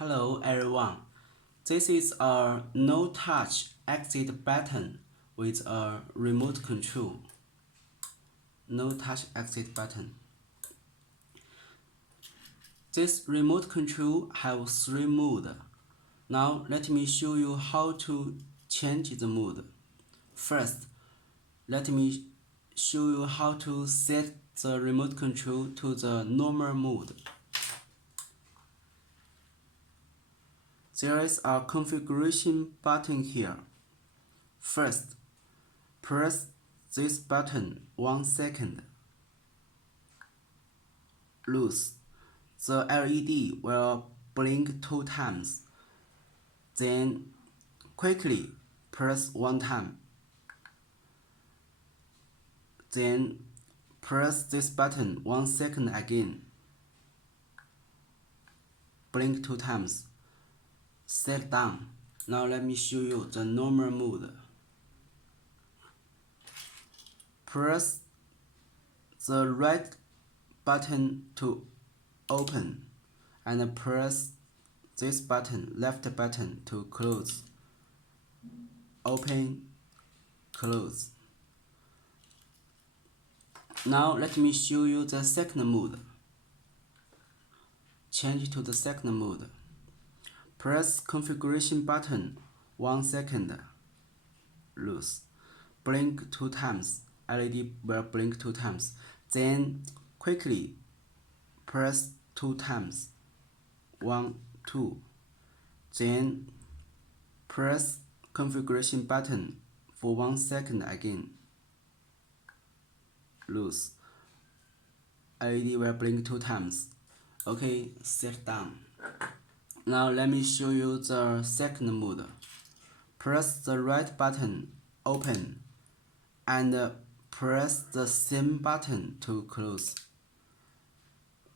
Hello everyone. This is a no-touch exit button with a remote control. No-touch exit button. This remote control has 3 modes. Now let me show you how to change the mode. First, let me show you how to set the remote control to the normal mode. There is a configuration button here. First, press this button 1 second. Loose. The LED will blink 2 times. Then quickly press 1 time. Then press this button 1 second again. Blink 2 times. Set down. Now let me show you the normal mode. Press the right button to open and press this button, left button, to close. Open, close. Now let me show you the second mode. Change to the second mode. Press configuration button 1 second. Loose. Blink 2 times. LED will blink 2 times. Then quickly press 2 times. 1, 2. Then press configuration button for 1 second again. Loose. LED will blink 2 times. Okay, set down. Now let me show you the second mode. Press the right button, open, and press the same button to close.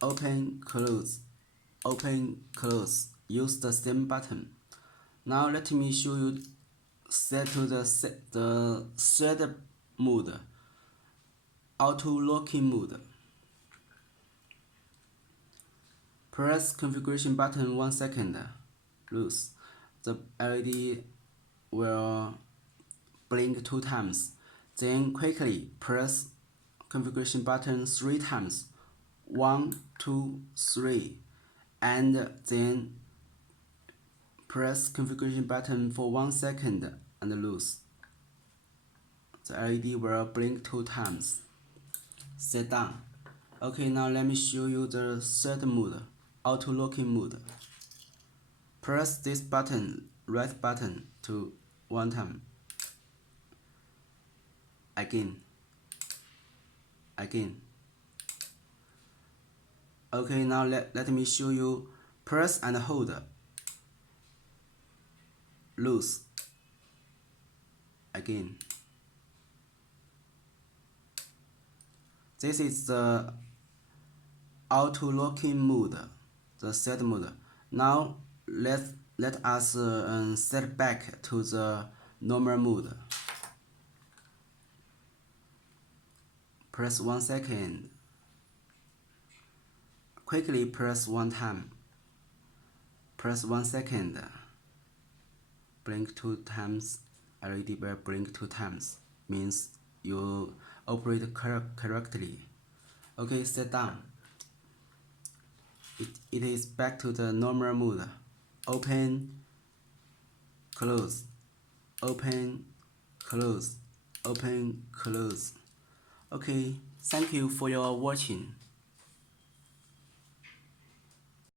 Open, close, open, close. Use the same button. Now let me show you set to the third mode, auto locking mode. Press configuration button 1 second. Loose. The LED will blink 2 times. Then quickly press configuration button 3 times. 1, 2, 3. And then press configuration button for 1 second and loose. The LED will blink 2 times. Set down. Okay, now let me show you the third mode, auto locking mode. Press this button, right button, to 1 time. Again. Okay, now let me show you. Press and hold. Loose. Again. This is the auto locking mode, the third mode. Now let us set back to the normal mode. Press 1 second. Quickly press 1 time. Press 1 second. Blink 2 times. LED will blink 2 times. Means you operate correctly. Okay, set down. It is back to the normal mode. Open, close, open, close, open, close. Okay, thank you for your watching.